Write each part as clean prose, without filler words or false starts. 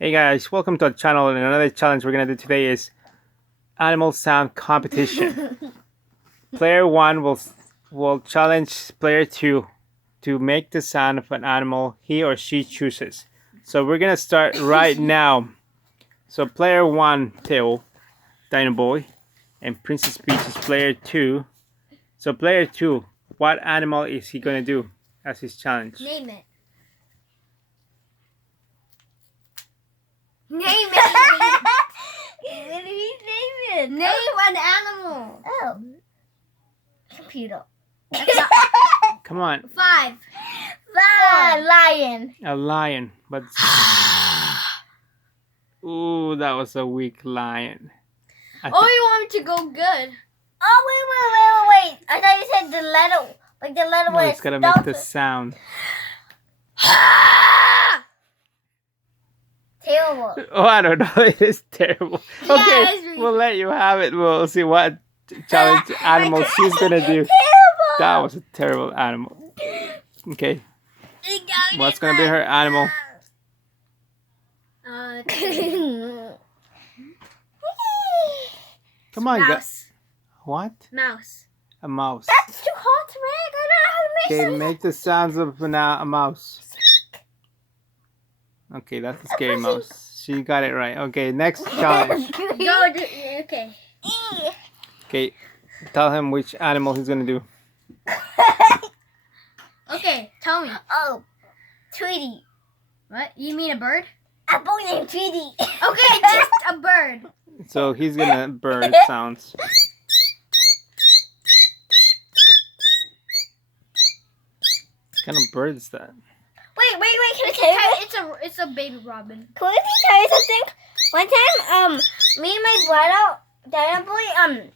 Hey guys, welcome to our channel, and another challenge we're gonna do today is animal sound competition. Player 1 will challenge player 2 to make the sound of an animal he or she chooses. So we're gonna start right now. So player 1, Theo, Dinoboy, and Princess Peach is player 2. So player 2, what animal is he gonna do as his challenge? Name it. Name it. What do you name it? Name an animal. Oh. Computer. Come on. 5. Lion. A lion, but ooh, that was a weak lion. Oh, you want me to go good? Oh, wait. I thought you said the letter. Like the letter No, was. it's gotta make the sound. Terrible. Oh, I don't know. It is terrible. Yeah, Okay, it's really- we'll let you have it. We'll see what challenge animal she's gonna do. Terrible. That was a terrible animal. Okay, what's gonna be her animal? Come on, Mouse. what? Mouse. A mouse. That's too hard to make. I don't know how to make Okay, make the sounds of a mouse. Okay, that's a scary mouse. She got it right. Okay, next challenge. Go. Okay. Okay, tell him which animal he's gonna do. Okay. Tell me. Oh, Tweety. What? You mean a bird? A boy named Tweety. Okay, just a bird. So he's gonna bird sounds. What kind of bird is that? Wait. Can I tell you? It's a baby robin. Can I tell you something? One time, me and my brother, Dinoboy,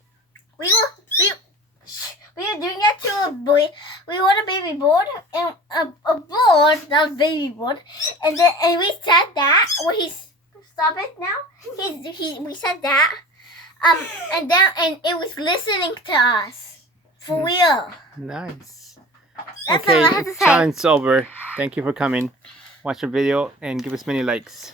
we were doing that to a boy. We want a baby board and a board, not a baby board, and we said that when stop it now. We said that, and it was listening to us for real. Nice. That's all I have to say. Challenge over. Thank you for coming. Watch our video and give us many likes.